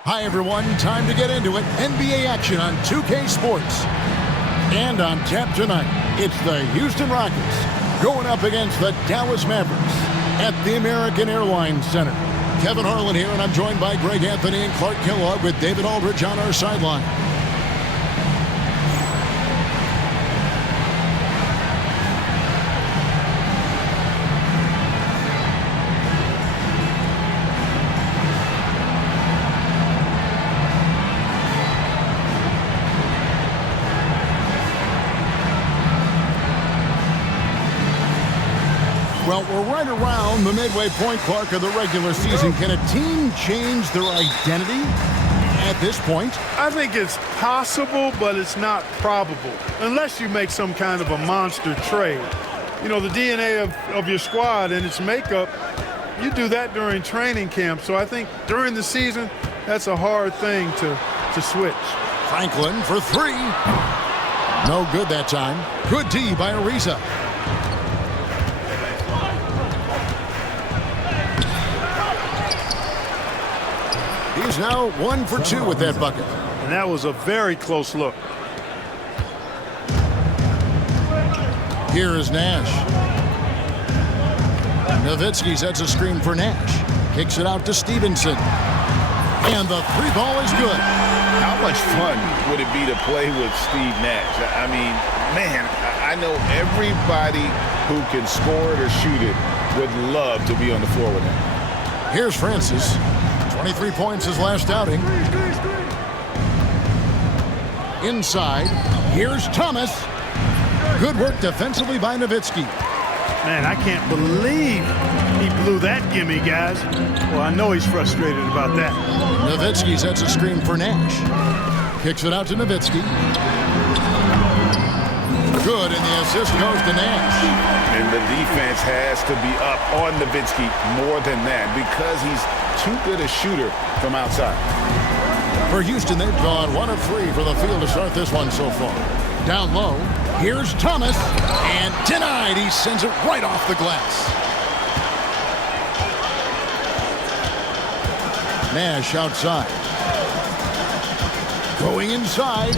Hi, everyone. Time to get into it. NBA action on 2K Sports. And on tap tonight, it's the Houston Rockets going up against the Dallas Mavericks at the American Airlines Center. Kevin Harlan here, and I'm joined by Greg Anthony and Clark Kellogg with David Aldridge on our sideline. Well, we're right around the midway point, Clark, of the regular season. Can a team change their identity at this point? I think it's possible, but it's not probable, unless you make some kind of a monster trade. You know, the DNA of your squad and its makeup, you do that during training camp. So I think during the season, that's a hard thing to switch. Franklin for three. No good that time. Good D by Ariza. He's now 1 for 2 with that bucket. And that was a very close look. Here is Nash. Nowitzki sets a screen for Nash. Kicks it out to Stevenson. And the three ball is good. How much fun would it be to play with Steve Nash? I mean, man, I know everybody who can score it or shoot it would love to be on the floor with him. Here's Francis. 23 points his last outing. Inside, here's Thomas. Good work defensively by Nowitzki. Man, I can't believe he blew that gimme, guys. Well, I know he's frustrated about that. Nowitzki sets a screen for Nash. Kicks it out to Nowitzki. Good, and the assist goes to Nash. And the defense has to be up on Nowitzki more than that because he's too good a shooter from outside. For Houston, they've gone 1 of 3 for the field to start this one so far. Down low, here's Thomas, and denied. He sends it right off the glass. Nash outside. Going inside.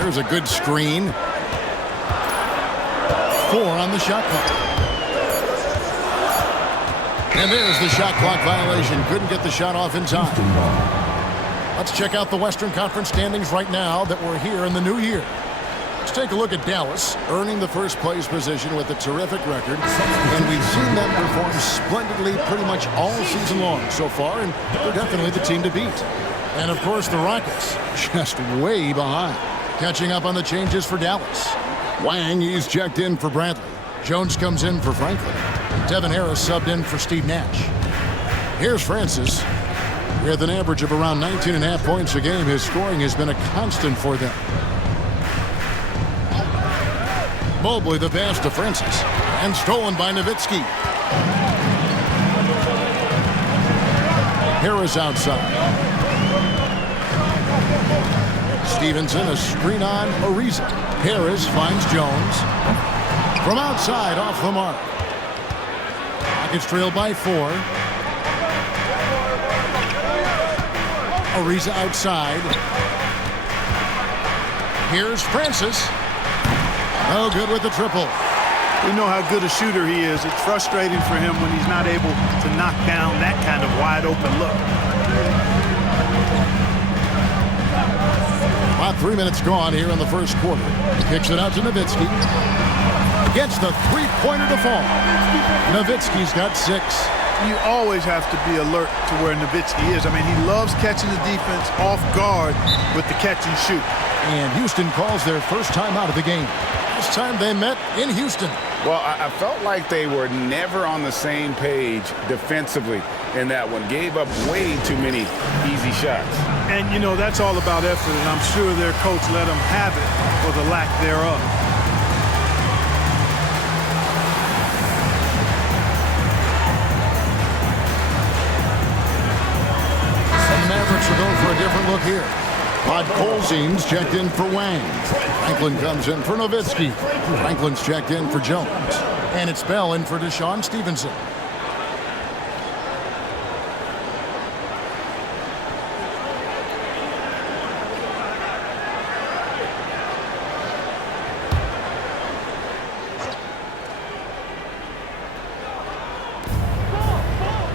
There's a good screen. 4 on the shot clock. And there's the shot clock violation. Couldn't get the shot off in time. Let's check out the Western Conference standings right now that we're here in the new year. Let's take a look at Dallas, earning the first place position with a terrific record. And we've seen them perform splendidly pretty much all season long so far, and they're definitely the team to beat. And, of course, the Rockets just way behind. Catching up on the changes for Dallas. Wang, he's checked in for Bradley. Jones comes in for Franklin. Devin Harris subbed in for Steve Nash. Here's Francis. With an average of around 19.5 points a game, his scoring has been a constant for them. Mobley the pass to Francis. And stolen by Nowitzki. Harris outside. Stevenson, a screen on Ariza. Harris finds Jones. From outside, off the mark. Rockets trail by 4. Ariza outside. Here's Francis. No good with the triple. We know how good a shooter he is. It's frustrating for him when he's not able to knock down that kind of wide open look. About 3 minutes gone here in the first quarter. Kicks it out to Nowitzki. Gets the three-pointer to fall. Nowitzki's got 6. You always have to be alert to where Nowitzki is. I mean, he loves catching the defense off guard with the catch and shoot. And Houston calls their first time out of the game. This time they met in Houston. Well, I felt like they were never on the same page defensively in that one. Gave up way too many easy shots. And, you know, that's all about effort, and I'm sure their coach let them have it for the lack thereof. The Mavericks will go for a different look here. Podkolzin's checked in for Wang. Franklin comes in for Nowitzki. Franklin's checked in for Jones. And it's Bell in for Deshaun Stevenson.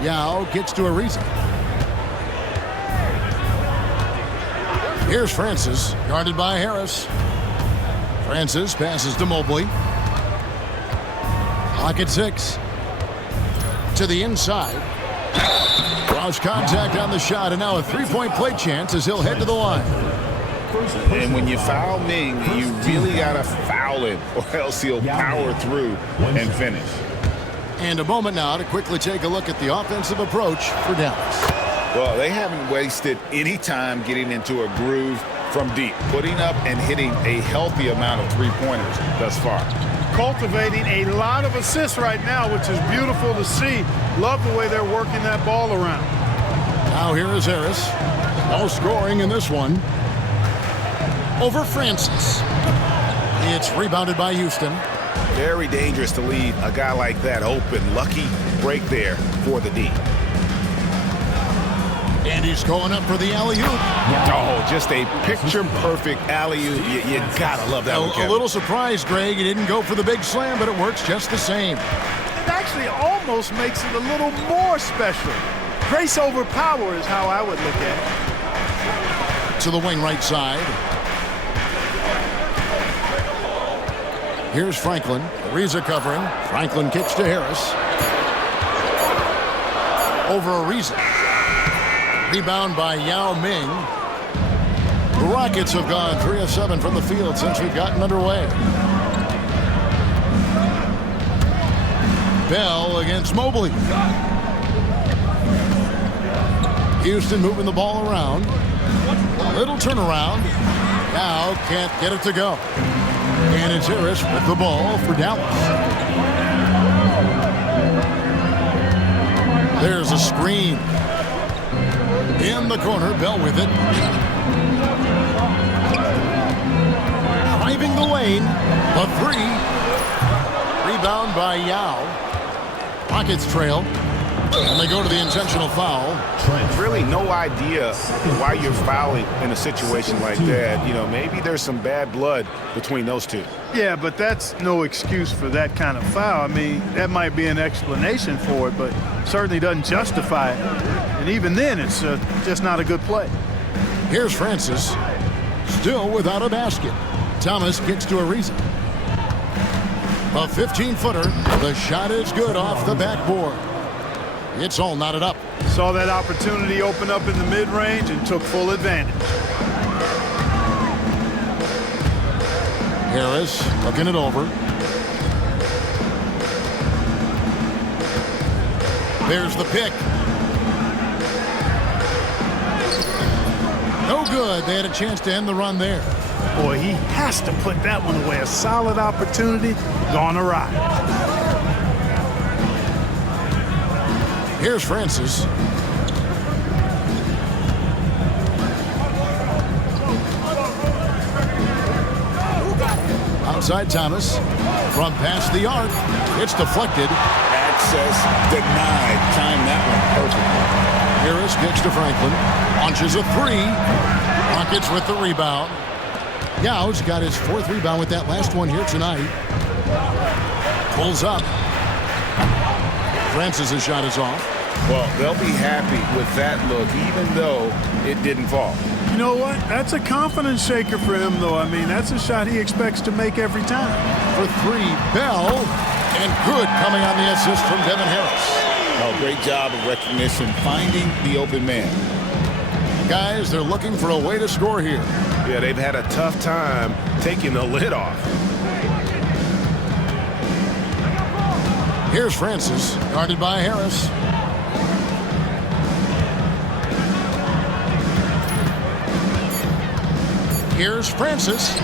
Yao gets to Ariza. Here's Francis, guarded by Harris. Francis passes to Mobley. Pocket 6. To the inside. Draws contact on the shot, and now a three-point play chance as he'll head to the line. And when you foul Ming, you really got to foul him, or else he'll power through and finish. And a moment now to quickly take a look at the offensive approach for Dallas. Well, they haven't wasted any time getting into a groove from deep, putting up and hitting a healthy amount of three-pointers thus far. Cultivating a lot of assists right now, which is beautiful to see. Love the way they're working that ball around. Now here is Harris. No scoring in this one. Over Francis. It's rebounded by Houston. Very dangerous to leave a guy like that open. Lucky break there for the D. And he's going up for the alley-oop. Oh, just a picture-perfect alley-oop. You gotta love that one, Kevin. A little surprised, Greg. He didn't go for the big slam, but it works just the same. It actually almost makes it a little more special. Grace over power is how I would look at it. To the wing right side. Here's Franklin. Ariza covering. Franklin kicks to Harris. Over Ariza. Rebound by Yao Ming. The Rockets have gone 3 of 7 from the field since we've gotten underway. Bell against Mobley. Houston moving the ball around. Little turnaround. Now can't get it to go. And it's Harris with the ball for Dallas. There's a screen. In the corner, Bell with it. Driving the lane. The three. Rebound by Yao. Rockets trail. And they go to the intentional foul. There's really no idea why you're fouling in a situation like that. You know, maybe there's some bad blood between those two. Yeah, but that's no excuse for that kind of foul. I mean, that might be an explanation for it, but certainly doesn't justify it. And even then, it's just not a good play. Here's Francis. Still without a basket. Thomas kicks to Ariza. A 15-footer. The shot is good off the backboard. It's all knotted up. Saw that opportunity open up in the mid-range and took full advantage. Harris looking it over. There's the pick. No good. They had a chance to end the run there. Boy, he has to put that one away. A solid opportunity gone awry. Here's Francis. Outside Thomas. From past the arc. It's deflected. Access denied. Time that one perfectly. Harris kicks to Franklin. Launches a three. Rockets with the rebound. Yao's got his 4th rebound with that last one here tonight. Pulls up. Francis' shot is off. Well, they'll be happy with that look, even though it didn't fall. You know what? That's a confidence shaker for him, though. I mean, that's a shot he expects to make every time. For 3, Bell. And good coming on the assist from Devin Harris. Oh, great job of recognition, finding the open man. Guys, they're looking for a way to score here. Yeah, they've had a tough time taking the lid off. Here's Francis, guarded by Harris. Here's Francis.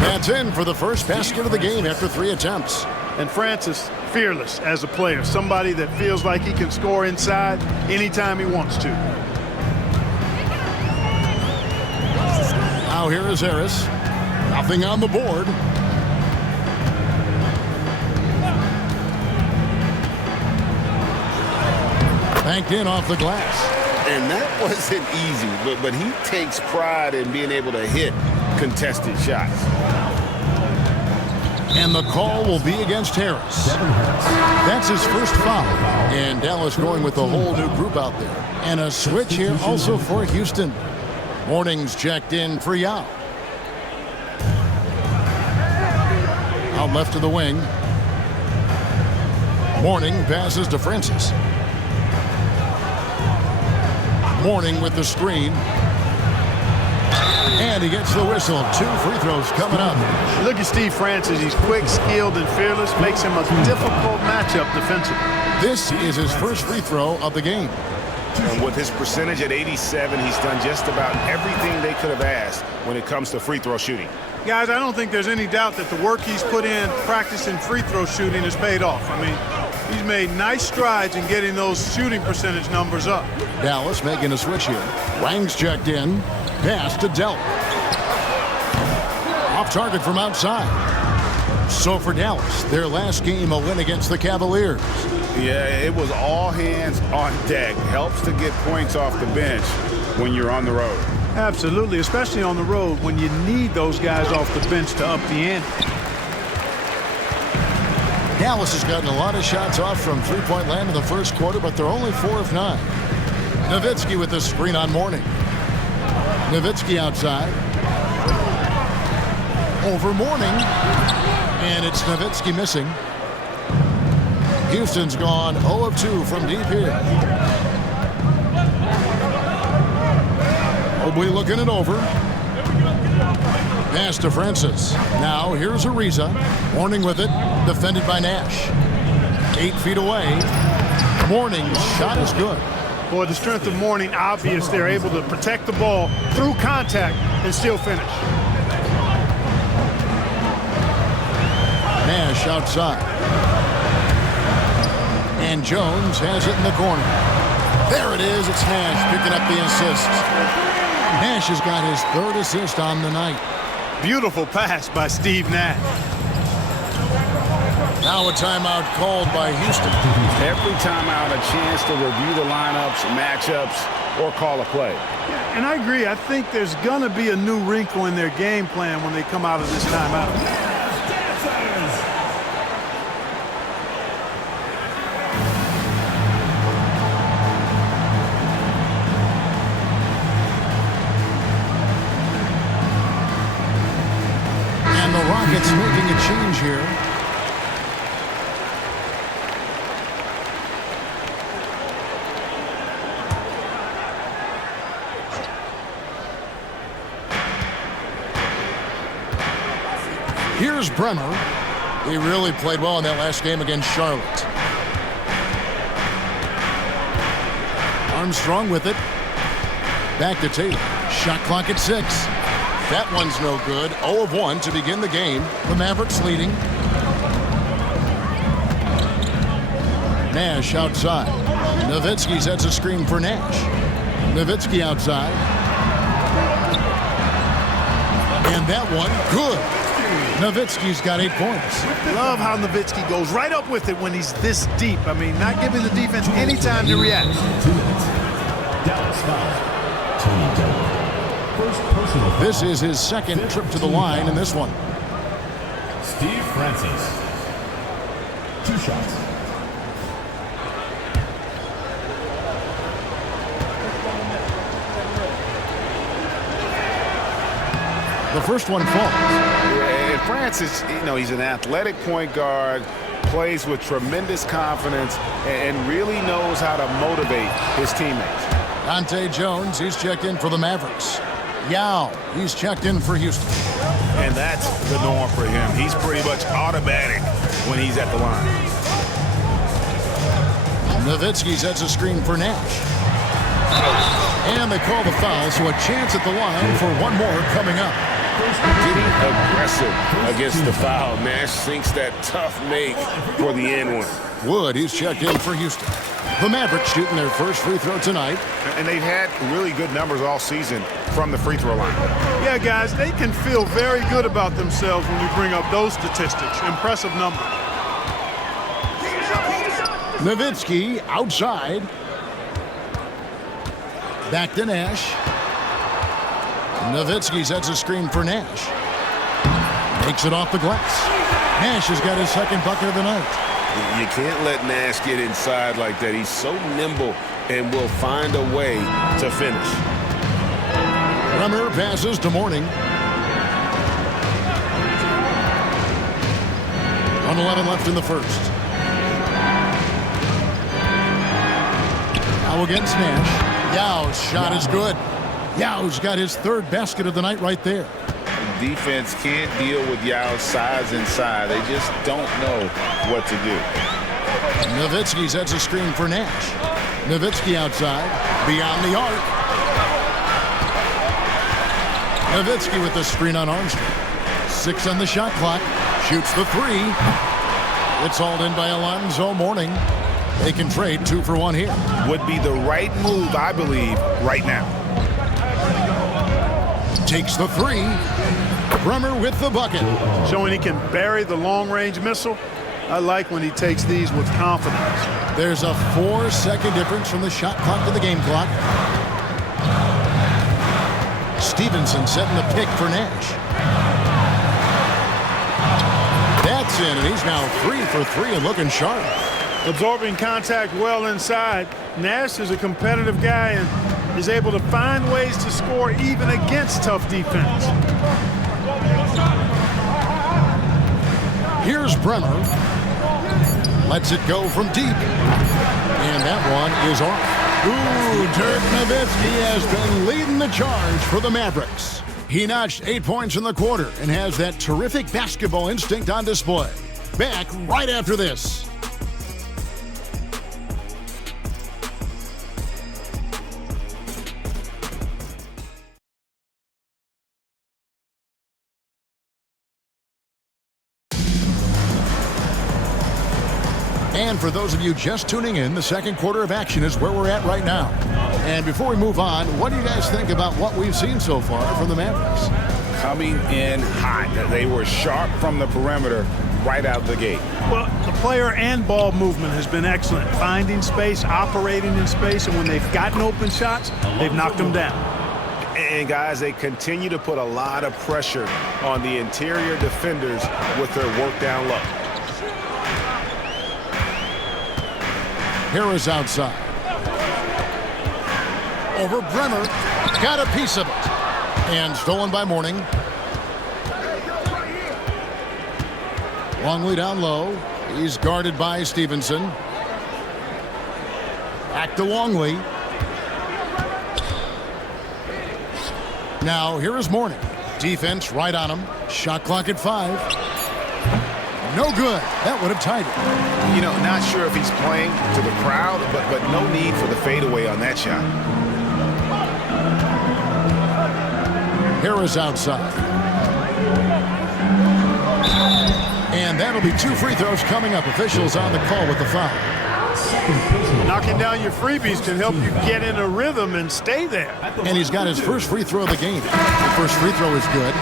That's in for the first basket of the game after 3 attempts. And Francis, fearless as a player. Somebody that feels like he can score inside anytime he wants to. Now here is Harris. Nothing on the board. Banked in off the glass. And that wasn't easy, but he takes pride in being able to hit contested shots. And the call will be against Harris. That's his first foul. And Dallas going with a whole new group out there. And a switch here also for Houston. Morning's checked in for HoU. Out left to the wing. Morning passes to Francis. Morning with the screen. And he gets the whistle. 2 free throws coming up. Look at Steve Francis. He's quick, skilled, and fearless. Makes him a difficult matchup defensively. This is his first free throw of the game. And with his percentage at 87, he's done just about everything they could have asked when it comes to free throw shooting. Guys, I don't think there's any doubt that the work he's put in practicing free throw shooting has paid off. I mean, he's made nice strides in getting those shooting percentage numbers up. Dallas making a switch here. Wang's checked in. Pass to Dell. Off target from outside. So for Dallas, their last game a win against the Cavaliers. Yeah, it was all hands on deck. Helps to get points off the bench when you're on the road. Absolutely, especially on the road when you need those guys off the bench to up the ante. Dallas has gotten a lot of shots off from three-point land in the first quarter, but they're only 4 of 9. Nowitzki with the screen on Morning. Nowitzki outside. Over Morning. And it's Nowitzki missing. Houston's gone 0 of 2 from deep here. Mobley looking it over. Pass to Francis. Now here's Ariza. Morning with it. Defended by Nash. 8 feet away. Morning's shot is good. Boy, the strength of Morning obvious. They're able to protect the ball through contact and still finish. Nash outside. And Jones has it in the corner. There it is. It's Nash picking up the assist. Nash has got his 3rd assist on the night. Beautiful pass by Steve Nash. Now a timeout called by Houston. Every timeout a chance to review the lineups, matchups, or call a play. And I agree. I think there's going to be a new wrinkle in their game plan when they come out of this timeout. Rockets making a change here. Here's Bremer. He really played well in that last game against Charlotte. Armstrong with it. Back to Taylor. Shot clock at 6. That one's no good. 0 of 1 to begin the game. The Mavericks leading. Nash outside. Nowitzki sets a screen for Nash. Nowitzki outside. And that one, good. Nowitzki's got 8 points. Love how Nowitzki goes right up with it when he's this deep. I mean, not giving the defense any time to react. Dallas foul. This is his 2nd trip to the line in this one. Steve Francis. 2 shots. The first one falls. And Francis, you know, he's an athletic point guard, plays with tremendous confidence, and really knows how to motivate his teammates. Dante Jones, he's checked in for the Mavericks. HoU, he's checked in for Houston. And that's the norm for him. He's pretty much automatic when he's at the line. Nowitzki sets a screen for Nash. And they call the foul, so a chance at the line for one more coming up. Getting aggressive against the foul. Nash sinks that tough make for the end one. Wood, he's checked in for Houston. The Mavericks shooting their first free throw tonight. And they've had really good numbers all season from the free throw line. Yeah, guys, they can feel very good about themselves when you bring up those statistics. Impressive numbers. Nowitzki outside. Back to Nash. Nowitzki sets a screen for Nash. Takes it off the glass. Nash has got his second bucket of the night. You can't let Nash get inside like that. He's so nimble and will find a way to finish. Bremer passes to Mourning. 1:11 left in the first. Now against Nash. Yao's shot is good. Yao's got his third basket of the night right there. Defense can't deal with Yao's size inside. They just don't know what to do. Nowitzki sets a screen for Nash. Nowitzki outside, beyond the arc. Nowitzki with the screen on Armstrong. 6 on the shot clock. Shoots the 3. It's hauled in by Alonzo Mourning. They can trade 2 for 1 here. Would be the right move, I believe, right now. Takes the 3. Bremer with the bucket. Showing he can bury the long-range missile. I like when he takes these with confidence. There's a 4-second difference from the shot clock to the game clock. Stevenson setting the pick for Nash. That's in, and he's now 3 for 3 and looking sharp. Absorbing contact well inside. Nash is a competitive guy and is able to find ways to score even against tough defense. Here's Bremer. Lets it go from deep. And that one is off. Ooh, Dirk Nowitzki has been leading the charge for the Mavericks. He notched 8 points in the quarter and has that terrific basketball instinct on display. Back right after this. And for those of you just tuning in, the second quarter of action is where we're at right now. And before we move on, what do you guys think about what we've seen so far from the Mavericks? Coming in hot. They were sharp from the perimeter right out the gate. Well, the player and ball movement has been excellent. Finding space, operating in space, and when they've gotten open shots, they've knocked them down. And guys, they continue to put a lot of pressure on the interior defenders with their work down low. Harris outside. Over Bremer. Got a piece of it. And stolen by Mourning. Longley down low. He's guarded by Stevenson. Back to Longley. Now here is Mourning. Defense right on him. Shot clock at 5. No good. That would have tied it. You know, not sure if he's playing to the crowd, but no need for the fadeaway on that shot. Harris outside. And that'll be 2 free throws coming up. Officials on the call with the foul. Knocking down your freebies can help you get in a rhythm and stay there. And he's got his first free throw of the game. The first free throw is good.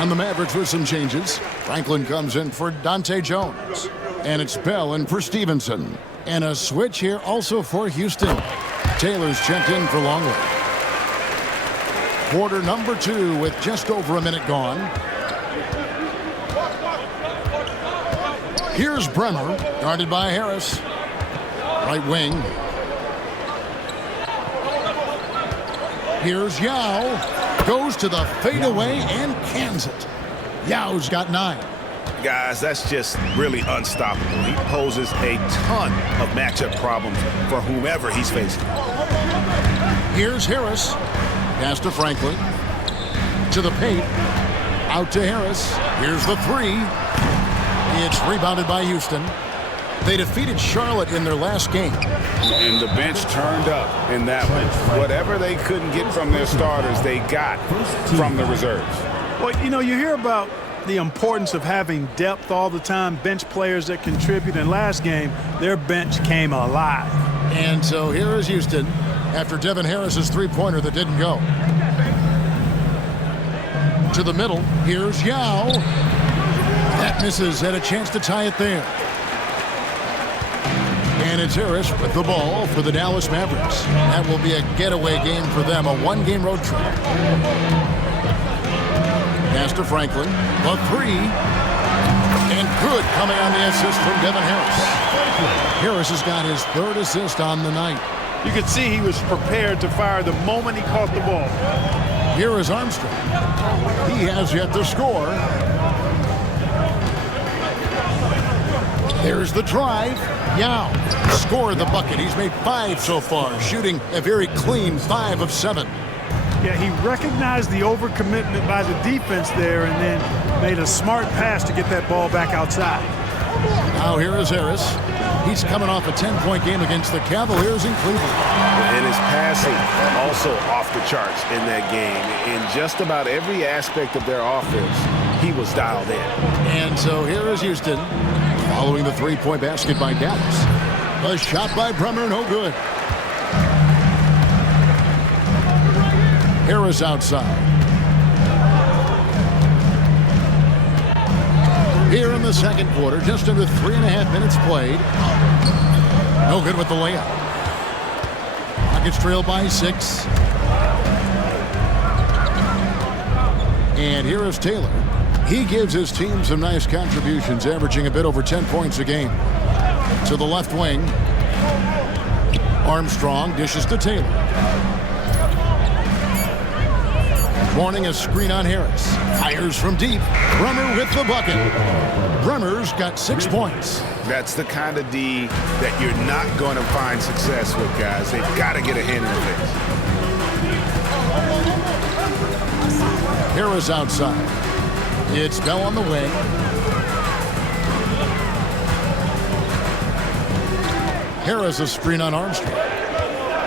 And the Mavericks with some changes. Franklin comes in for Dante Jones. And it's Bell in for Stevenson. And a switch here also for Houston. Taylor's checked in for Longley. Quarter number 2 with just over a minute gone. Here's Bremer, guarded by Harris. Right wing. Here's Yao. Goes to the fadeaway and cans it. Yao's got 9. Guys, that's just really unstoppable. He poses a ton of matchup problems for whomever he's facing. Here's Harris. Pass to Franklin. To the paint. Out to Harris. Here's the 3. It's rebounded by Houston. They defeated Charlotte in their last game. And the bench turned up in that one. Whatever they couldn't get from their starters, they got from the reserves. Well, you know, you hear about the importance of having depth all the time, bench players that contribute. In last game, their bench came alive. And so here is Houston after Devin Harris's three-pointer that didn't go. To the middle, here's Yao. That misses, had a chance to tie it there. And it's Harris with the ball for the Dallas Mavericks. That will be a getaway game for them, a one-game road trip. Pass to Franklin. The three. And good coming on the assist from Devin Harris. Harris has got his third assist on the night. You could see he was prepared to fire the moment he caught the ball. Here is Armstrong. He has yet to score. There's the drive. Yao scored the bucket. He's made 5 so far, shooting a very clean 5 of 7. Yeah, he recognized the overcommitment by the defense there and then made a smart pass to get that ball back outside. Now here is Harris. He's coming off a 10-point game against the Cavaliers in Cleveland. And his passing also off the charts in that game. In just about every aspect of their offense, he was dialed in. And so here is Houston following the three-point basket by Dallas. A shot by Bremer, no good. Harris outside. Here in the second quarter, just under 3.5 minutes played. No good with the layup. Rockets trail by 6. And here is Taylor. He gives his team some nice contributions, averaging a bit over 10 points a game. To the left wing. Armstrong dishes to Taylor. Warning a screen on Harris. Fires from deep. Bremer with the bucket. Bremer's got 6 points. That's the kind of D that you're not going to find success with, guys. They've got to get a hand in the face. Harris outside. It's Bell on the wing. Harris a screen on Armstrong.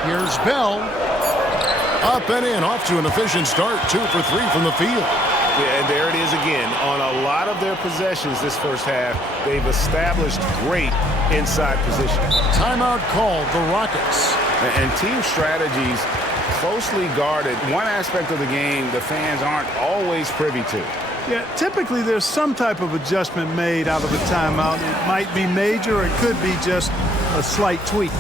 Here's Bell. Up and in, off to an efficient start. 2 for 3 from the field. Yeah, and there it is again. On a lot of their possessions this first half, they've established great inside position. Timeout called, the Rockets. And team strategies closely guarded. One aspect of the game the fans aren't always privy to. Yeah, typically there's some type of adjustment made out of a timeout. It might be major or it could be just a slight tweak.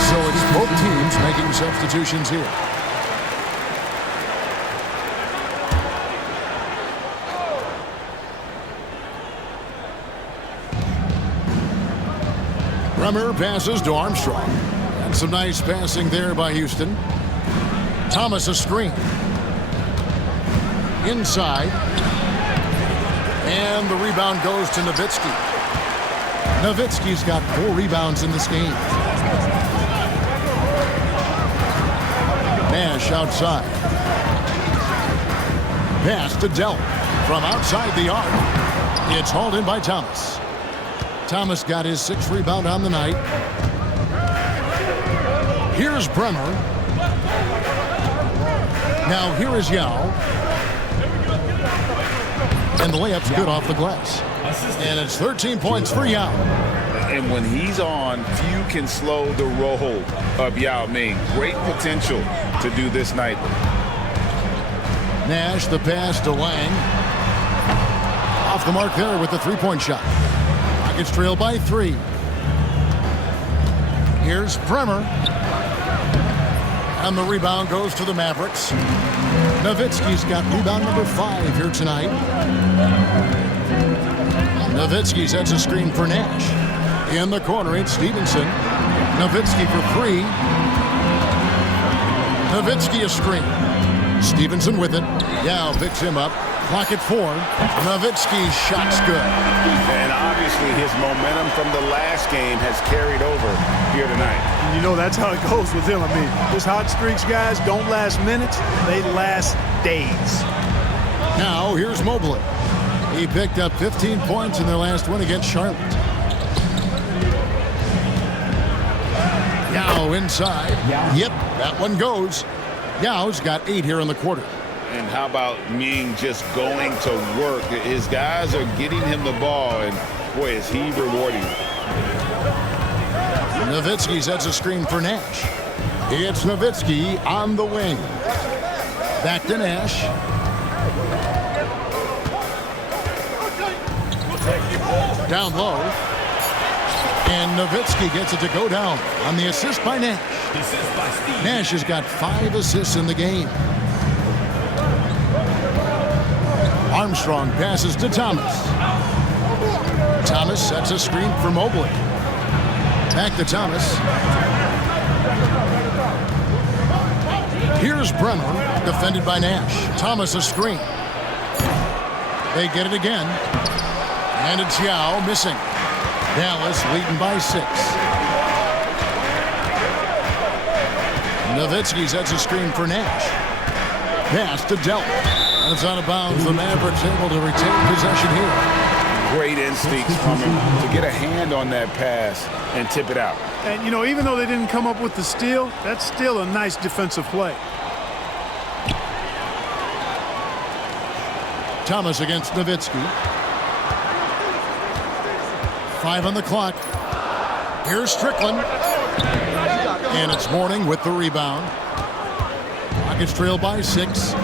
So it's both teams making substitutions here. Bremer passes to Armstrong. And some nice passing there by Houston. Thomas a screen. Inside. And the rebound goes to Nowitzki. Nowitzki's got 4 rebounds in this game. Nash outside. Pass to Dell from outside the arc. It's hauled in by Thomas. Thomas got his 6th rebound on the night. Here's Bremer. Now here is Yao. And the layup's good off the glass. And it's 13 points for Yao. And when he's on, few can slow the roll of Yao Ming. Great potential to do this nightly. Nash the pass to Lang. Off the mark there with the 3-point shot. Rockets trail by 3. Here's Bremer. And the rebound goes to the Mavericks. Nowitzki's got rebound number 5 here tonight. Nowitzki sets a screen for Nash. In the corner, it's Stevenson. Nowitzki for 3. Nowitzki a screen. Stevenson with it. Yao picks him up. Clock at 4. Nowitzki's shot's good. And obviously his momentum from the last game has carried over here tonight. And you know that's how it goes with him. I mean, his hot streaks, guys, don't last minutes. They last days. Now here's Mobley. He picked up 15 points in their last win against Charlotte. Yao inside. Yep, that one goes. Yao's got 8 here in the quarter. And how about Ming just going to work? His guys are getting him the ball, and boy, is he rewarding. Nowitzki sets a screen for Nash. It's Nowitzki on the wing. Back to Nash. Down low. And Nowitzki gets it to go down on the assist by Nash. Nash has got 5 assists in the game. Armstrong passes to Thomas. Thomas sets a screen for Mobley. Back to Thomas. Here's Brenner, defended by Nash. Thomas a screen. They get it again. And it's HoU missing. Dallas leading by 6. Nowitzki sets a screen for Nash. Pass to Delp. And it's out of bounds. The Mavericks able to retain possession here. Great instincts from him to get a hand on that pass and tip it out. And, you know, even though they didn't come up with the steal, that's still a nice defensive play. Thomas against Nowitzki. 5 on the clock. Here's Strickland. And it's Mourning with the rebound. Rockets trail by 6.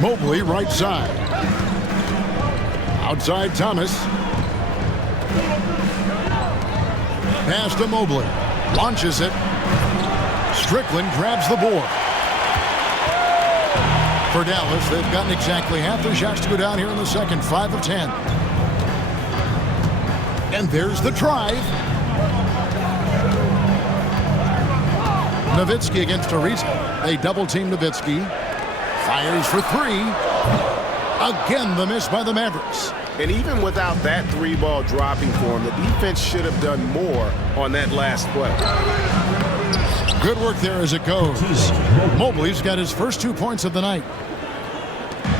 Mobley right side. Outside Thomas. Pass to Mobley. Launches it. Strickland grabs the board. For Dallas, they've gotten exactly half their shots to go down here in the second. 5 of 10. And there's the drive. Nowitzki against Ariza. They double-team Nowitzki. Fires for 3. Again, the miss by the Mavericks. And even without that 3-ball dropping for him, the defense should have done more on that last play. Good work there as it goes. Mobley's got his first 2 points of the night.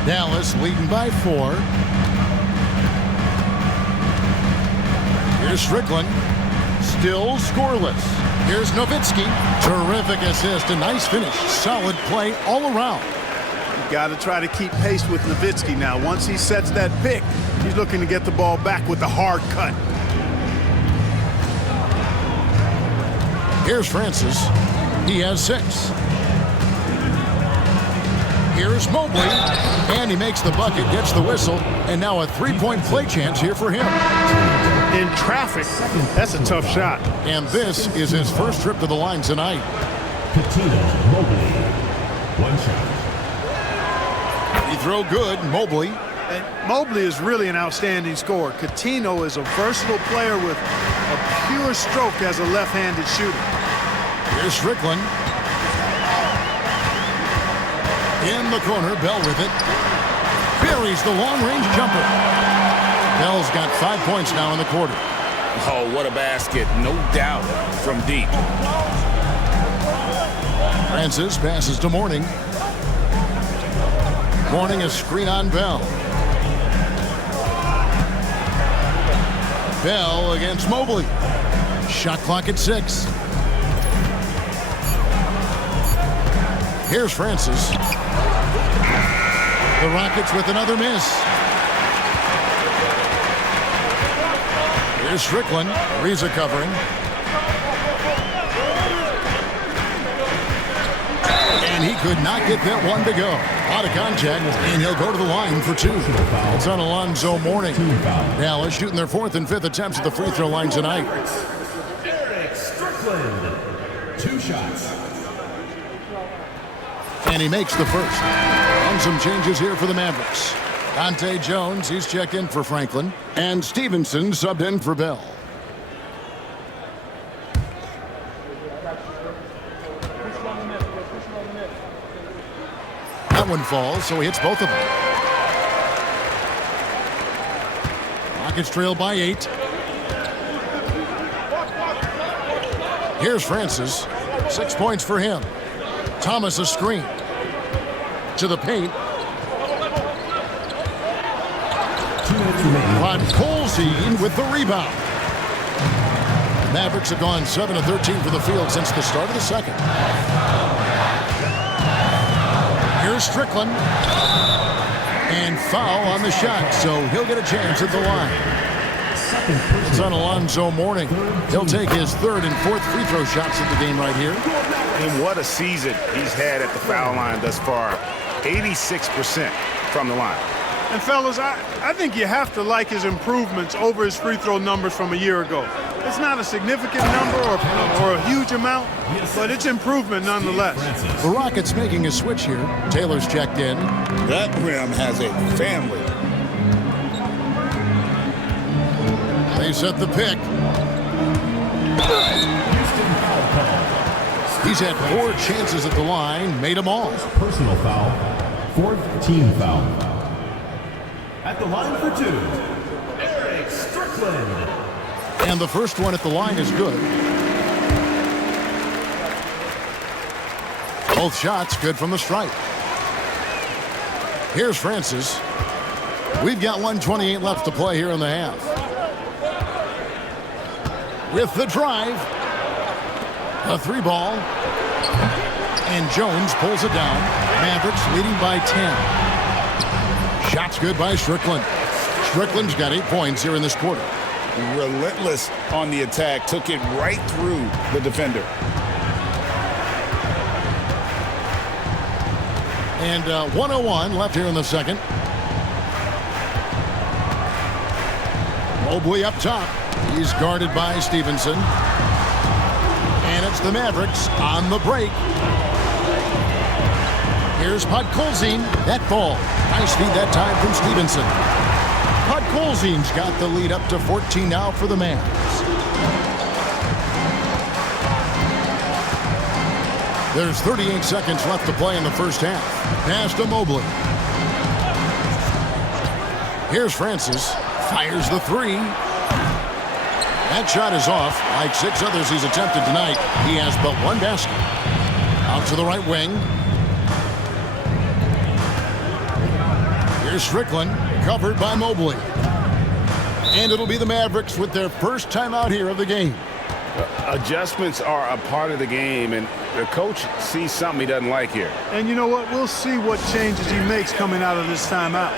Dallas leading by 4. Here's Strickland. Still scoreless. Here's Nowitzki. Terrific assist. A nice finish. Solid play all around. Got to try to keep pace with Nowitzki now. Once he sets that pick, he's looking to get the ball back with the hard cut. Here's Francis. He has 6. Here's Mobley. And he makes the bucket, gets the whistle, and now a 3-point play chance here for him. In traffic, that's a tough shot. And this is his first trip to the line tonight. Coutinho, Mobley. 1 shot. He throw good, Mobley. And Mobley is really an outstanding scorer. Coutinho is a versatile player with a pure stroke as a left-handed shooter. Here's Strickland. In the corner, Bell with it. Buries the long-range jumper. Bell's got 5 points now in the quarter. Oh, what a basket. No doubt from deep. Francis passes to Mourning. Mourning a screen on Bell. Bell against Mobley. Shot clock at 6. Here's Francis. The Rockets with another miss. Here's Strickland. Ariza covering. And he could not get that one to go. Out of contact, and he'll go to the line for 2. It's on Alonzo Mourning. Dallas shooting their 4th and 5th attempts at the free throw line tonight. Strickland. 2 shots. And he makes the first. And some changes here for the Mavericks. Dante Jones, he's checked in for Franklin. And Stevenson subbed in for Bell. That one falls, so he hits both of them. Rockets trail by 8. Here's Francis. 6 points for him. Thomas a screen. To the paint. Podkolzin with the rebound. Mavericks have gone 7 of 13 for the field since the start of the second. Here's Strickland. And foul on the shot, so he'll get a chance at the line. second It's personal on Alonzo Mourning. He'll take his third and fourth free throw shots at the game right here. And what a season he's had at the foul line thus far. 86% from the line. And fellas, I think you have to like his improvements over his free throw numbers from a year ago. It's not a significant number or a huge amount, but it's improvement nonetheless. The Rockets making a switch here. Taylor's checked in. That rim has a family. They set the pick. Houston foul call. He's had 4 chances at the line, made them all. Personal foul. Fourth team foul. At the line for 2, Eric Strickland. And the first one at the line is good. Both shots good from the stripe. Here's Francis. We've got 1:28 left to play here in the half. With the drive. A 3 ball. And Jones pulls it down. Mavericks leading by 10. Shots good by Strickland. Strickland's got 8 points here in this quarter. Relentless on the attack. Took it right through the defender. And 1:01 left here in the second. Mobley up top. He's guarded by Stevenson. And it's the Mavericks on the break. Here's Podkolzin. That ball. Nice feed that time from Stevenson. Podkolzin's got the lead up to 14 now for the Mavs. There's 38 seconds left to play in the first half. Pass to Mobley. Here's Francis. Fires the 3. That shot is off. Like 6 others he's attempted tonight, he has but 1 basket. Out to the right wing. Here's Strickland, covered by Mobley. And it'll be the Mavericks with their first timeout here of the game. Adjustments are a part of the game, and the coach sees something he doesn't like here. And you know what? We'll see what changes he makes coming out of this timeout.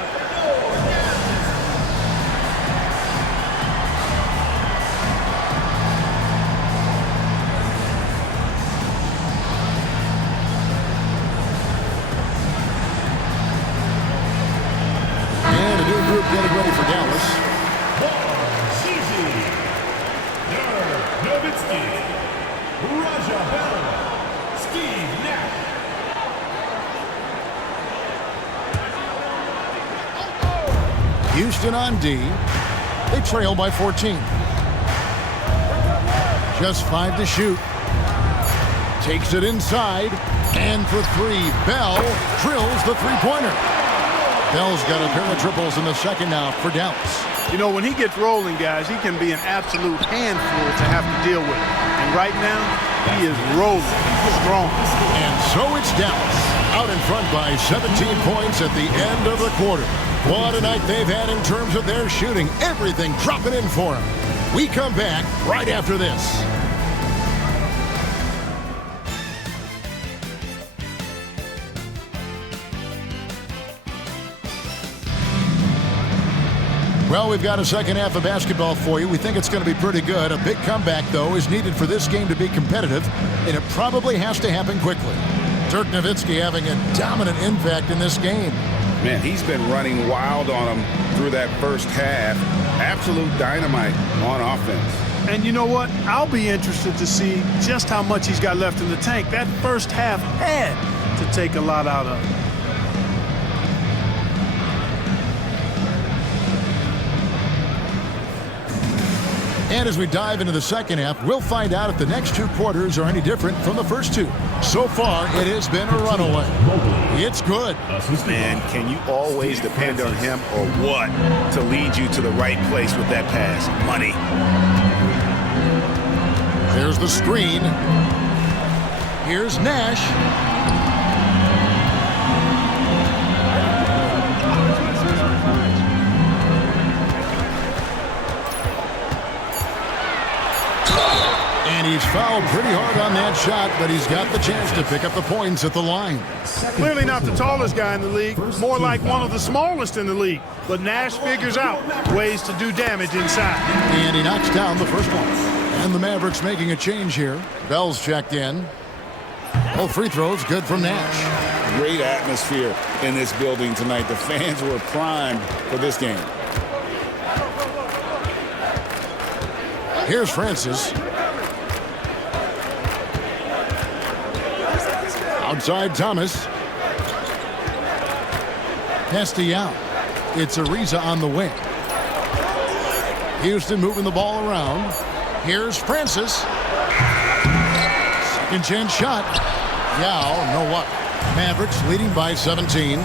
And a new group getting ready for Dallas. Houston on D. They trail by 14. Just 5 to shoot. Takes it inside. And for 3, Bell drills the three-pointer. Bell's got a pair of triples in the second now for Dallas. You know, when he gets rolling, guys, he can be an absolute handful to have to deal with. And right now, he is rolling strong. And so it's Dallas, out in front by 17 points at the end of the quarter. What a night they've had in terms of their shooting. Everything dropping in for them. We come back right after this. Well, we've got a second half of basketball for you. We think it's going to be pretty good. A big comeback, though, is needed for this game to be competitive, and it probably has to happen quickly. Dirk Nowitzki having a dominant impact in this game. Man, he's been running wild on him through that first half. Absolute dynamite on offense. And you know what? I'll be interested to see just how much he's got left in the tank. That first half had to take a lot out of him. And as we dive into the second half, we'll find out if the next 2 quarters are any different from the first 2. So far, it has been a runaway. It's good. Man, can you always depend on him or what to lead you to the right place with that pass? Money. There's the screen. Here's Nash. And he's fouled pretty hard on that shot, but he's got the chance to pick up the points at the line. Clearly not the tallest guy in the league, more like one of the smallest in the league. But Nash figures out ways to do damage inside. And he knocks down the first one. And the Mavericks making a change here. Bell's checked in. Both free throws good from Nash. Great atmosphere in this building tonight. The fans were primed for this game. Here's Francis. Outside Thomas. Castellano. It's Ariza on the wing. Houston moving the ball around. Here's Francis. Second chance shot. Yao, no luck. Mavericks leading by 17.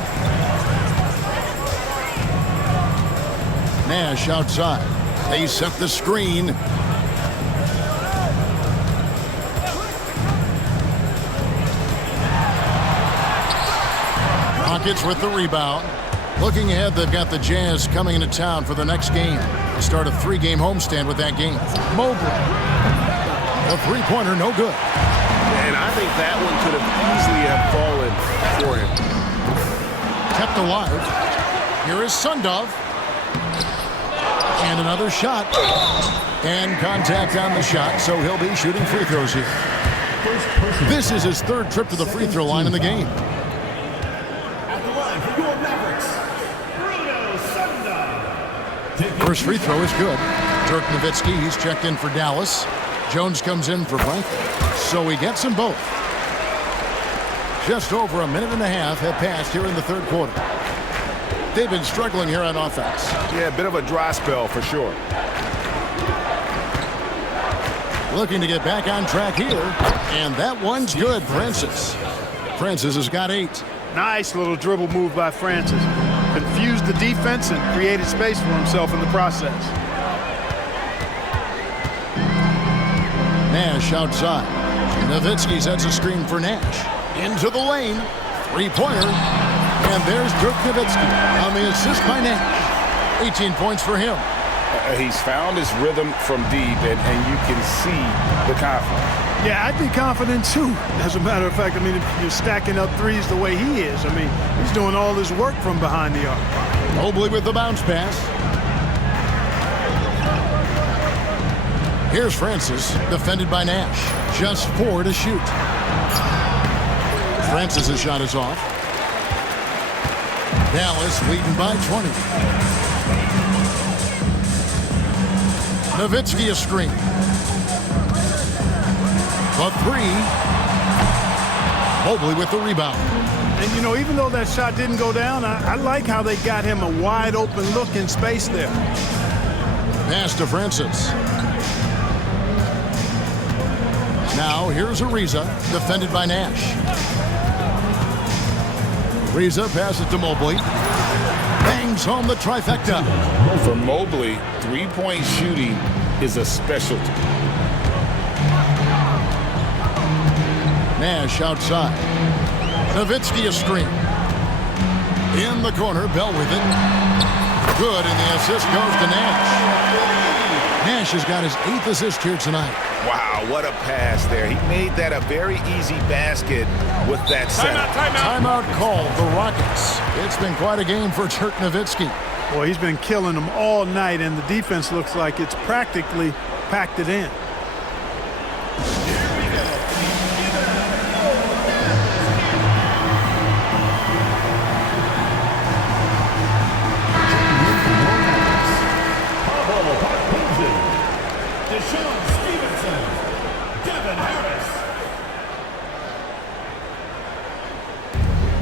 Nash outside. They set the screen. Rockets with the rebound. Looking ahead, they've got the Jazz coming into town for the next game. They'll start a 3-game homestand with that game. Mobley. The three-pointer, no good. And I think that one could have easily have fallen for him. Kept alive. Here is Sundov. And another shot. And contact on the shot, so he'll be shooting free throws here. This is his third trip to the free throw line in the game. First free throw is good. Dirk Nowitzki, he's checked in for Dallas. Jones comes in for Franklin. So he gets them both. Just over a minute and a half have passed here in the third quarter. They've been struggling here on offense. Yeah, a bit of a dry spell for sure. Looking to get back on track here. And that one's good, Francis. Francis has got 8. Nice little dribble move by Francis. Confused the defense and created space for himself in the process. Nash outside. Nowitzki sets a screen for Nash. Into the lane. Three-pointer. And there's Dirk Nowitzki on the assist by Nash. 18 points for him. He's found his rhythm from deep, and you can see the confidence. Yeah, I'd be confident too. As a matter of fact, I mean, if you're stacking up threes the way he is, I mean, he's doing all his work from behind the arc. Mobley with the bounce pass. Here's Francis, defended by Nash. Just 4 to shoot. Francis' shot is off. Dallas leading by 20. Nowitzki a screen. The 3. Mobley with the rebound. And, you know, even though that shot didn't go down, I like how they got him a wide open look in space there. Pass to Francis. Now here's Ariza, defended by Nash. Ariza passes to Mobley. Bangs home the trifecta. For Mobley, three-point shooting is a specialty. Nash outside. Nowitzki a screen. In the corner, Bell with it. Good, and the assist goes to Nash. Nash has got his 8th assist here tonight. Wow, what a pass there. He made that a very easy basket with that setup. Timeout called, the Rockets. It's been quite a game for Dirk Nowitzki. Boy, he's been killing them all night, and the defense looks like it's practically packed it in.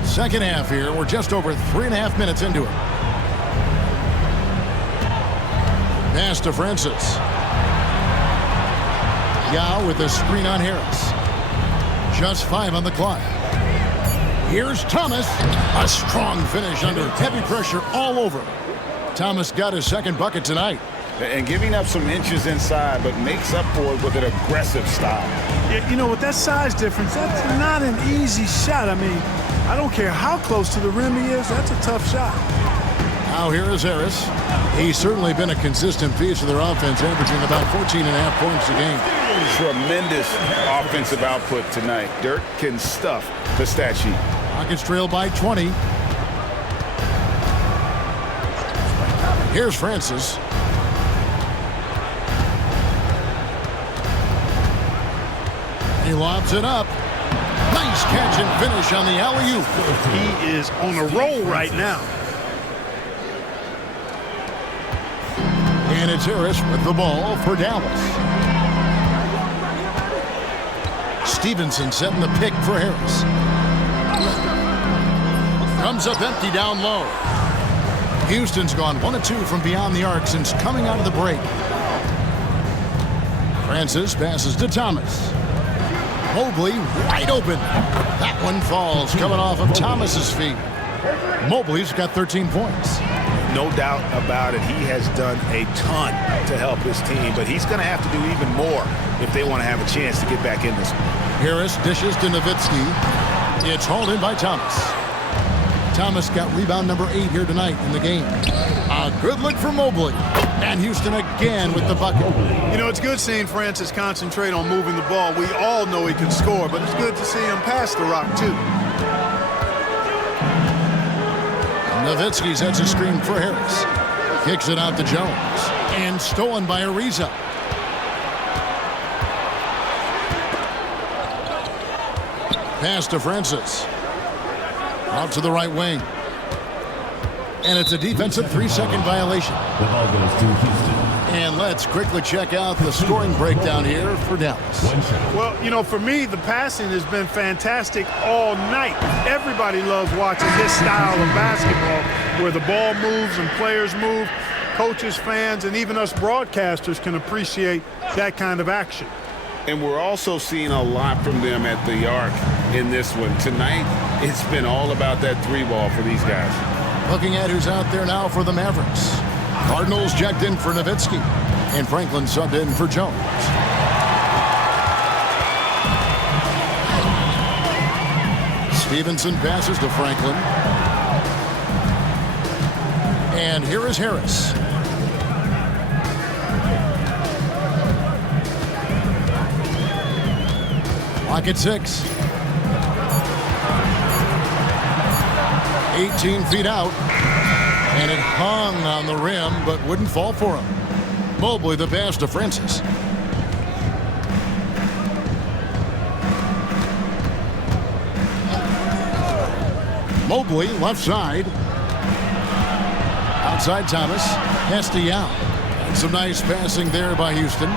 Second half here. We're just over 3.5 minutes into it. Pass to Francis. Yao with the screen on Harris. Just 5 on the clock. Here's Thomas. A strong finish under heavy pressure all over. Thomas got his second bucket tonight. And giving up some inches inside, but makes up for it with an aggressive style. Yeah, you know, with that size difference, that's not an easy shot. I mean, I don't care how close to the rim he is, that's a tough shot. Now here is Harris. He's certainly been a consistent piece of their offense, averaging about 14.5 points a game. Tremendous offensive output tonight. Dirk can stuff the stat sheet. Rockets trail by 20. Here's Francis. He lobs it up. Nice catch and finish on the alley-oop. He is on a roll right now. And it's Harris with the ball for Dallas. Stevenson setting the pick for Harris. Comes up empty down low. Houston's gone 1 of 2 from beyond the arc since coming out of the break. Francis passes to Thomas. Mobley wide open. That one falls coming off of Thomas's feet. Mobley's got 13 points. No doubt about it. He has done a ton to help his team, but he's going to have to do even more if they want to have a chance to get back in this one. Harris dishes to Nowitzki. It's hauled in by Thomas. Thomas got rebound number 8 here tonight in the game. A good look for Mobley. And Houston again with the bucket. You know, it's good seeing Francis concentrate on moving the ball. We all know he can score, but it's good to see him pass the rock, too. Nowitzki sets a screen for Harris. Kicks it out to Jones. And stolen by Ariza. Pass to Francis. Out to the right wing. And it's a defensive 3-second violation. The ball goes to Houston. And let's quickly check out the scoring breakdown here for Dallas. Well, you know, for me, the passing has been fantastic all night. Everybody loves watching this style of basketball where the ball moves and players move. Coaches, fans, and even us broadcasters can appreciate that kind of action. And we're also seeing a lot from them at the arc in this one. Tonight, it's been all about that 3-ball for these guys. Looking at who's out there now for the Mavericks. Cardinals checked in for Nowitzki. And Franklin subbed in for Jones. Stevenson passes to Franklin. And here is Harris. Clock at 6. 18 feet out. And it hung on the rim, but wouldn't fall for him. Mobley the pass to Francis. Mobley left side. Outside Thomas. Pass to Yao. And some nice passing there by Houston.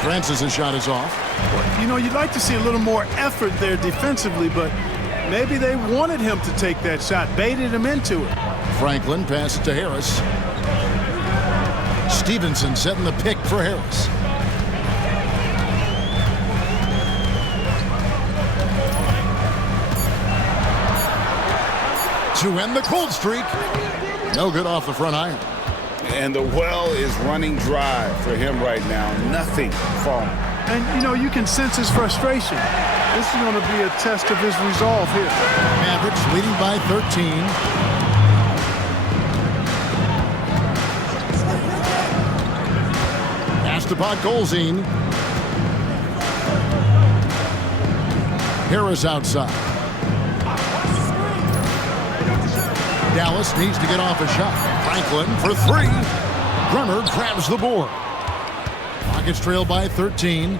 Francis' shot is off. You know, you'd like to see a little more effort there defensively, but maybe they wanted him to take that shot, baited him into it. Franklin passes to Harris. Stevenson setting the pick for Harris. To end the cold streak. No good off the front iron. And the well is running dry for him right now. Nothing falling. And, you know, you can sense his frustration. This is going to be a test of his resolve here. Mavericks leading by 13. Pass to Podkolzin. Harris outside. Dallas needs to get off a shot. Franklin for 3. Bremer grabs the board. Rockets trail by 13.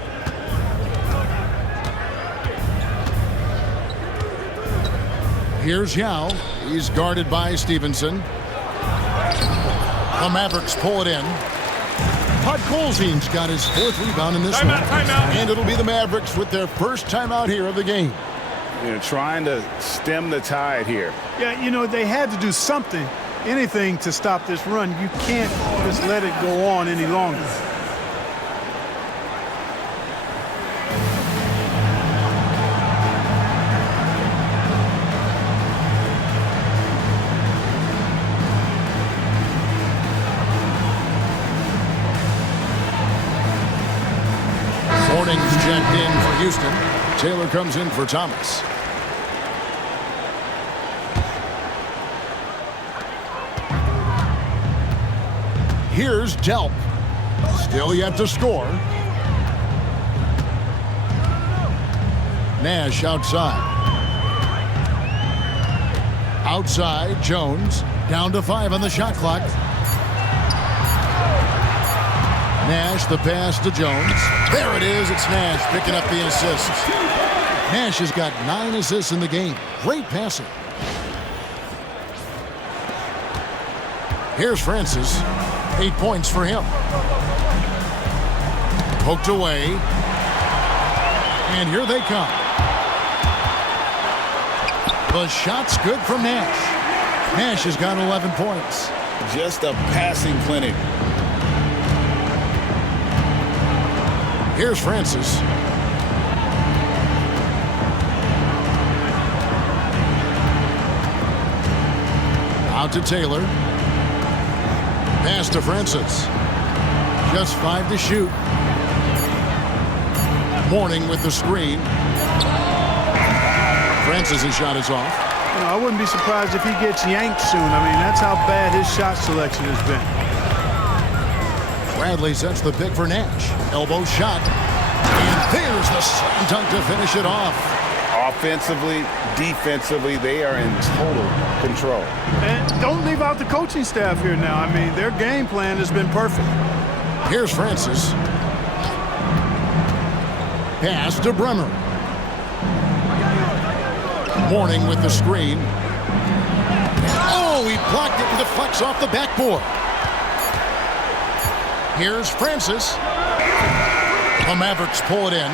Here's Yao. He's guarded by Stevenson. The Mavericks pull it in. Podkolzin's got his 4th rebound in this one. Timeout. And it'll be the Mavericks with their first timeout here of the game. You know, trying to stem the tide here. Yeah, you know, they had to do something, anything to stop this run. You can't just let it go on any longer. Morning's checked in for Houston. Taylor comes in for Thomas. Here's Delp. Still yet to score. Nash outside. Outside, Jones. Down to 5 on the shot clock. Nash, the pass to Jones. There it is. It's Nash picking up the assist. Nash has got 9 assists in the game. Great passing. Here's Francis. 8 points for him. Poked away. And here they come. The shot's good from Nash. Nash has got 11 points. Just a passing clinic. Here's Francis. Out to Taylor. Pass to Francis. Just 5 to shoot. Mourning with the screen. Francis' shot is off. You know, I wouldn't be surprised if he gets yanked soon. I mean, that's how bad his shot selection has been. Bradley sets the pick for Nash. Elbow shot. And there's the slam dunk to finish it off. Offensively, defensively, they are in total control. And don't leave out the coaching staff here now. I mean, their game plan has been perfect. Here's Francis. Pass to Bremer. Mourning with the screen. Oh, he blocked it and deflects off the backboard. Here's Francis. The Mavericks pull it in.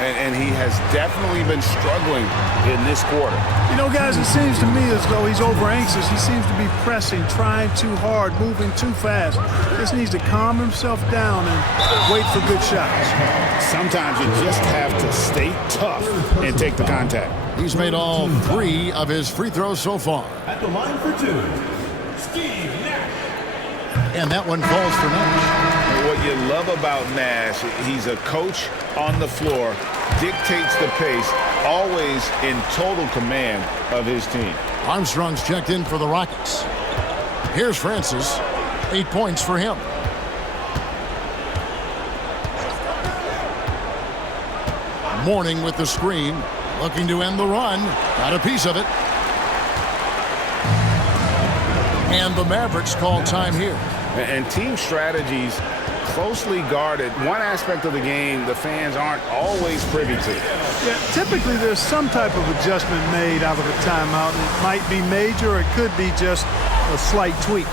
And he has definitely been struggling in this quarter. You know, guys, it seems to me as though he's over anxious. He seems to be pressing, trying too hard, moving too fast. Just needs to calm himself down and wait for good shots. Sometimes you just have to stay tough and take the contact. He's made all 3 of his free throws so far. At the line for 2, Steve Nash. And that one falls for Nash. What you love about Nash, he's a coach on the floor, dictates the pace, always in total command of his team. Armstrong's checked in for the Rockets. Here's Francis. 8 points for him. Mourning with the screen. Looking to end the run. Got a piece of it. And the Mavericks call time here. And team strategies closely guarded. One aspect of the game the fans aren't always privy to. Yeah, typically there's some type of adjustment made out of a timeout. It might be major, or it could be just a slight tweak.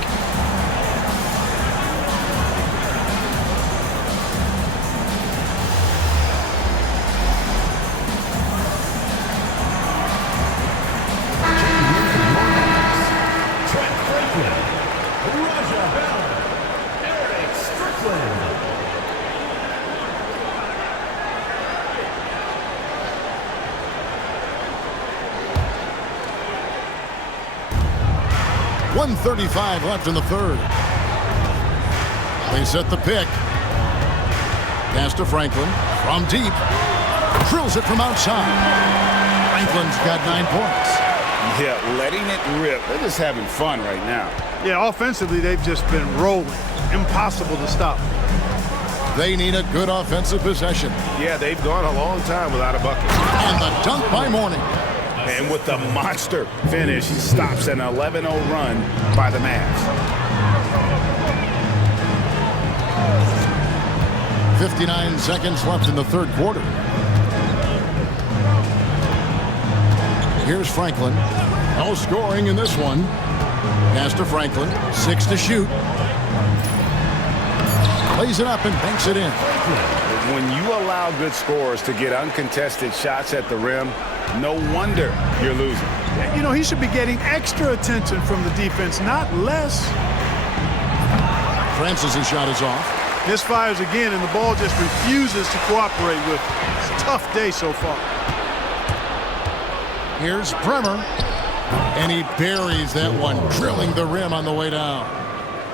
.135 left in the third. They set the pick. Pass to Franklin from deep. Drills it from outside. Franklin's got 9 points. Yeah, letting it rip. They're just having fun right now. Yeah, offensively, they've just been rolling. Impossible to stop. They need a good offensive possession. Yeah, they've gone a long time without a bucket. And the dunk by Mourning. And with the monster finish, he stops an 11-0 run by the Mavs. 59 seconds left in the third quarter. Here's Franklin. No scoring in this one. Pass to Franklin. 6 to shoot. Lays it up and banks it in. When you allow good scorers to get uncontested shots at the rim, no wonder you're losing. You know, he should be getting extra attention from the defense, not less. Francis' shot is off. Misfires again, and the ball just refuses to cooperate with him. It's a tough day so far. Here's Bremer. And he buries that one, drilling the rim on the way down.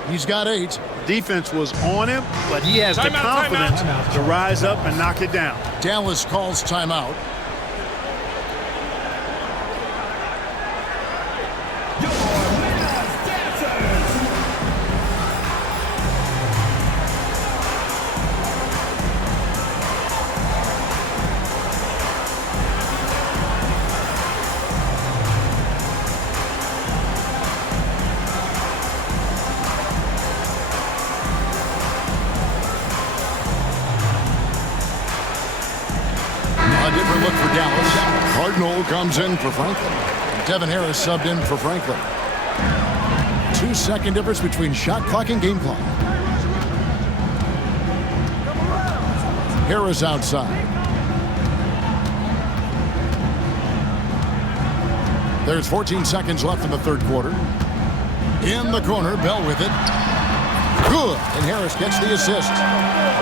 He's got 8. Defense was on him, but he has the confidence to rise up and knock it down. Dallas calls timeout. different look for Dallas. Cardinal comes in for Franklin. Devin Harris subbed in for Franklin. 2-second difference between shot clock and game clock. Harris outside. There's 14 seconds left in the third quarter. In the corner, Bell with it. Good, and Harris gets the assist.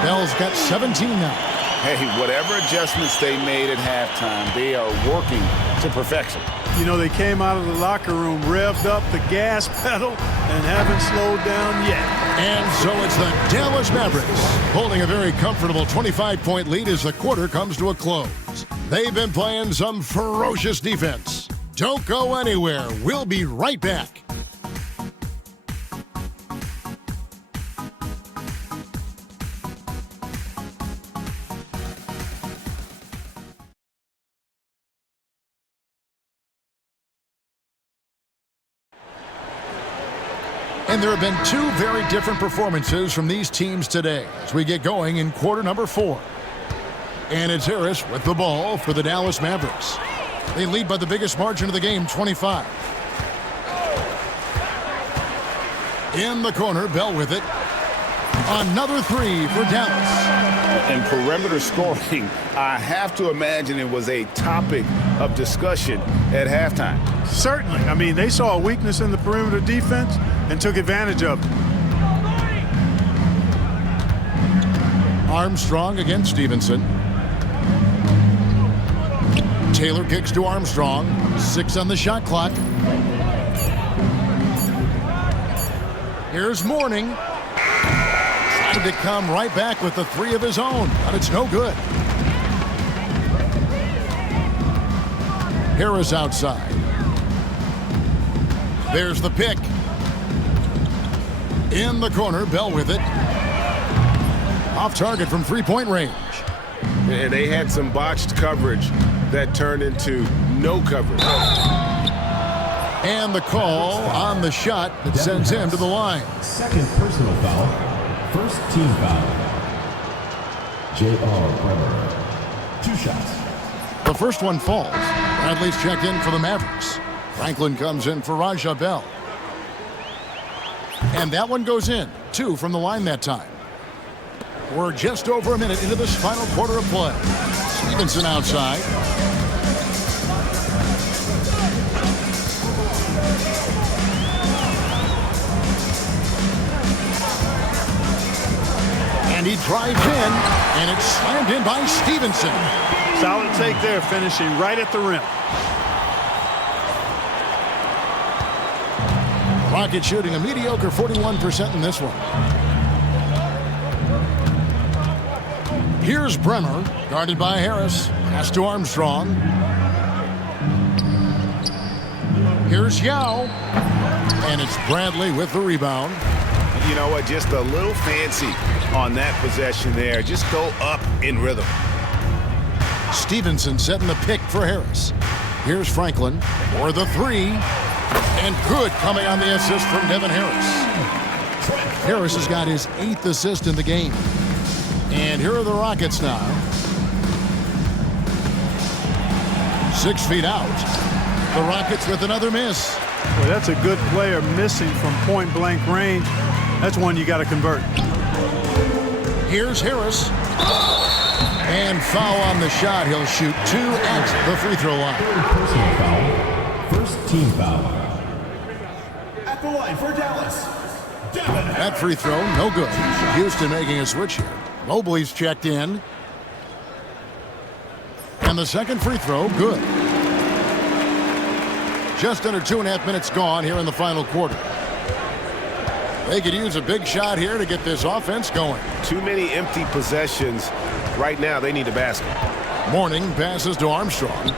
Bell's got 17 now. Hey, whatever adjustments they made at halftime, they are working to perfection. You know, they came out of the locker room, revved up the gas pedal, and haven't slowed down yet. And so it's the Dallas Mavericks holding a very comfortable 25-point lead as the quarter comes to a close. They've been playing some ferocious defense. Don't go anywhere. We'll be right back. And there have been two very different performances from these teams today as we get going in quarter number 4. And it's Harris with the ball for the Dallas Mavericks. They lead by the biggest margin of the game, 25. In the corner, Bell with it. Another three for Dallas. And perimeter scoring, I have to imagine it was a topic of discussion at halftime. Certainly. I mean, they saw a weakness in the perimeter defense and took advantage of it. Armstrong against Stevenson. Taylor kicks to Armstrong. 6 on the shot clock. Here's Mourning. Trying to come right back with the 3 of his own, but it's no good. Harris outside. There's the pick. In the corner, Bell with it. Off target from 3-point range. And they had some botched coverage that turned into no coverage. And the call on the shot that sends him to the line. Second personal foul. First team foul. J.R. Bremer. 2 shots. The first one falls. Bradley's checked in for the Mavericks. Franklin comes in for Raja Bell. And that one goes in. 2 from the line that time. We're just over a minute into this final quarter of play. Stevenson outside. And he drives in, and it's slammed in by Stevenson. Solid take there, finishing right at the rim. Rockets shooting a mediocre 41% in this one. Here's Bremer, guarded by Harris. Pass to Armstrong. Here's Yao. And it's Bradley with the rebound. You know what? Just a little fancy on that possession there. Just go up in rhythm. Stevenson setting the pick for Harris. Here's Franklin for the 3. And good coming on the assist from Devin Harris. Harris has got his 8th assist in the game. And here are the Rockets now. 6 feet out. The Rockets with another miss. Boy, that's a good player missing from point-blank range. That's one you got to convert. Here's Harris. And foul on the shot. He'll shoot 2 at the free throw line. Personal foul. First team foul. At the line for Dallas. That free throw, no good. Houston making a switch here. Mobley's checked in. And the second free throw, good. Just under 2.5 minutes gone here in the final quarter. They could use a big shot here to get this offense going. Too many empty possessions. Right now, they need a basket. Mourning passes to Armstrong.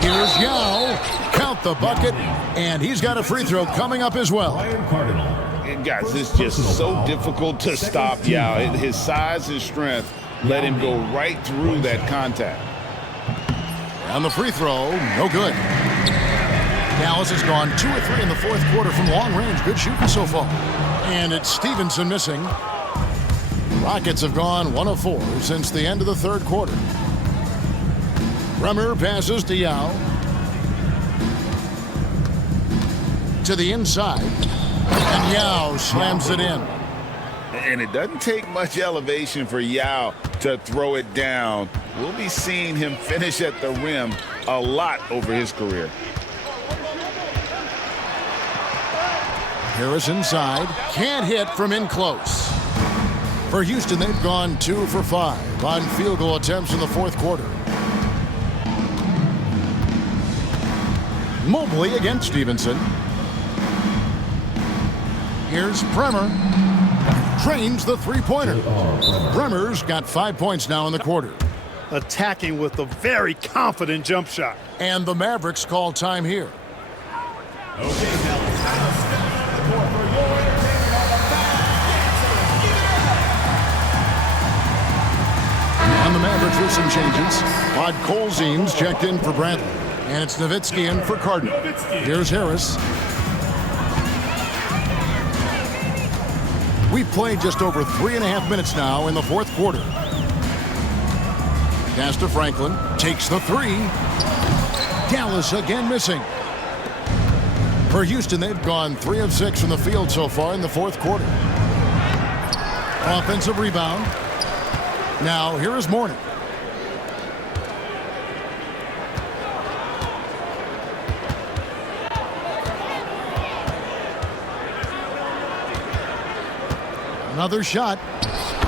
Here's Yao. Count the bucket. And he's got a free throw coming up as well. And guys, it's just so difficult to stop Yao. His size and strength let him go right through that contact. And the free throw, no good. Dallas has gone 2 of 3 in the fourth quarter from long range. Good shooting so far. And it's Stevenson missing. Rockets have gone 1 of 4 since the end of the third quarter. Bremer passes to Yao. To the inside. And Yao slams it in. And it doesn't take much elevation for Yao to throw it down. We'll be seeing him finish at the rim a lot over his career. Harris inside. Can't hit from in close. For Houston, they've gone 2 for 5 on field goal attempts in the fourth quarter. Mobley against Stevenson. Here's Bremer. Trains the three-pointer. Bremer's got 5 points now in the quarter. Attacking with a very confident jump shot. And the Mavericks call time here. Okay, now time spent the court for your entertainment on the back. And the Mavericks with some changes. Rod Colzine's checked in for Bradley. And it's Nowitzki in for Cardinal. Here's Harris. We've played just over 3.5 minutes now in the fourth quarter. Pass to Franklin. Takes the three. Dallas again missing. For Houston, they've gone 3 of 6 from the field so far in the fourth quarter. Offensive rebound. Now here is Mourning. Another shot.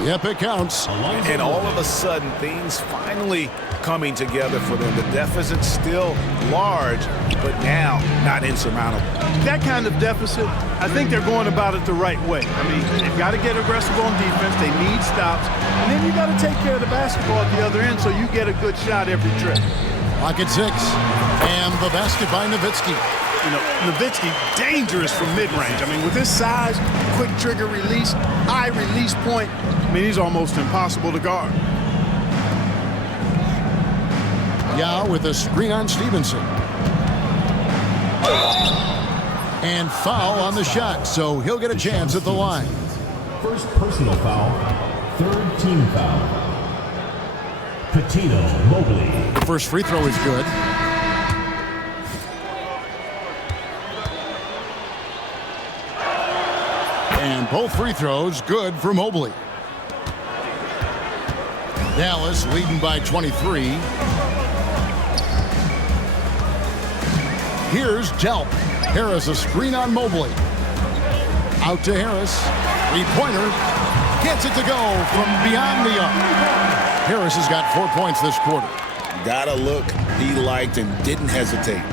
Yep, it counts. And all of a sudden, things finally coming together for them. The deficit's still large, but now not insurmountable. That kind of deficit, I think they're going about it the right way. I mean, they've got to get aggressive on defense. They need stops. And then you got to take care of the basketball at the other end so you get a good shot every trip. Pocket 6. And the basket by Nowitzki. You know, Nowitzki, dangerous from mid-range. I mean, with his size, quick trigger release, high release point, I mean, he's almost impossible to guard. Yao with a screen on Stevenson. And foul on the shot, so he'll get a chance at the line. First personal foul, third team foul. Patino Mobley. The first free throw is good. And both free throws good for Mobley. Dallas leading by 23. Here's Delp. Harris a screen on Mobley. Out to Harris. Three-pointer. Gets it to go from beyond the arc. Harris has got 4 points this quarter. Got a look he liked and didn't hesitate.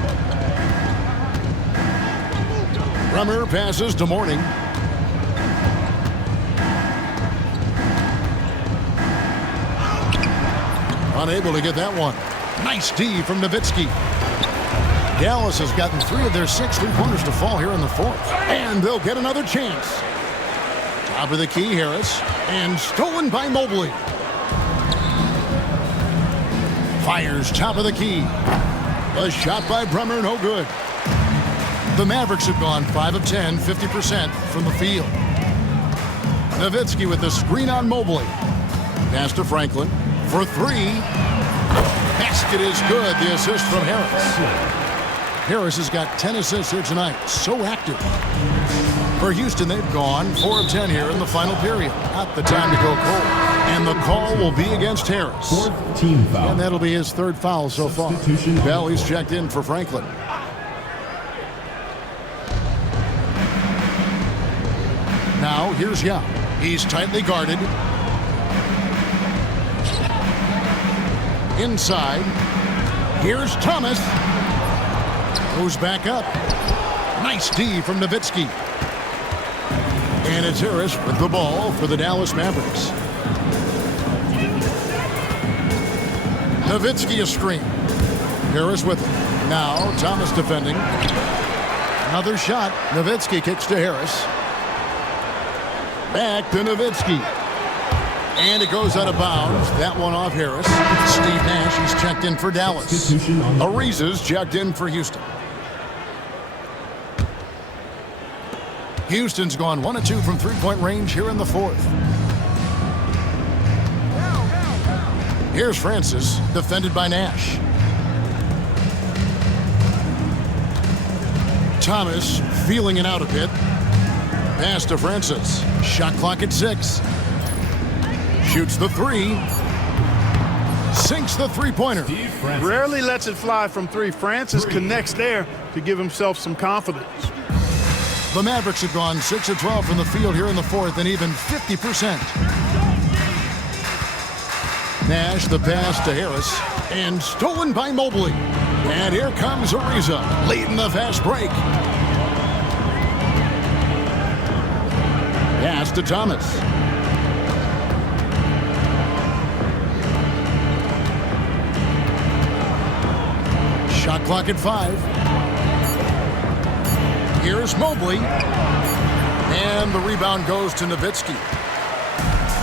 Bremer passes to Mourning. Unable to get that one. Nice D from Nowitzki. Dallas has gotten 3 of their 6 three-pointers to fall here in the fourth. And they'll get another chance. Top of the key, Harris. And stolen by Mobley. Fires top of the key. A shot by Bremer, no good. The Mavericks have gone 5 of 10, 50% from the field. Nowitzki with the screen on Mobley. Pass to Franklin. For 3. Basket is good. The assist from Harris. Harris has got 10 assists here tonight. So active. For Houston, they've gone 4 of 10 here in the final period. Not the time to go cold. And the call will be against Harris. Fourth team foul. And that'll be his 3rd foul so far. Belly's checked in for Franklin. Now, here's Yao. He's tightly guarded. Inside. Here's Thomas. Goes back up. Nice D from Nowitzki. And it's Harris with the ball for the Dallas Mavericks. Nowitzki a screen. Harris with it. Now Thomas defending. Another shot. Nowitzki kicks to Harris. Back to Nowitzki. And it goes out of bounds. That one off Harris. Steve Nash, he's checked in for Dallas. Ariza's checked in for Houston. Houston's gone 1 of 2 from three-point range here in the fourth. Here's Francis, defended by Nash. Thomas feeling it out a bit. Pass to Francis. Shot clock at 6. Shoots the 3. Sinks the three-pointer. Rarely lets it fly from 3. Francis connects there to give himself some confidence. The Mavericks have gone 6 of 12 from the field here in the fourth, and even 50%. Nash, the pass to Harris, and stolen by Mobley. And here comes Ariza, leading the fast break. Pass to Thomas. Shot clock at 5. Here's Mobley. And the rebound goes to Nowitzki.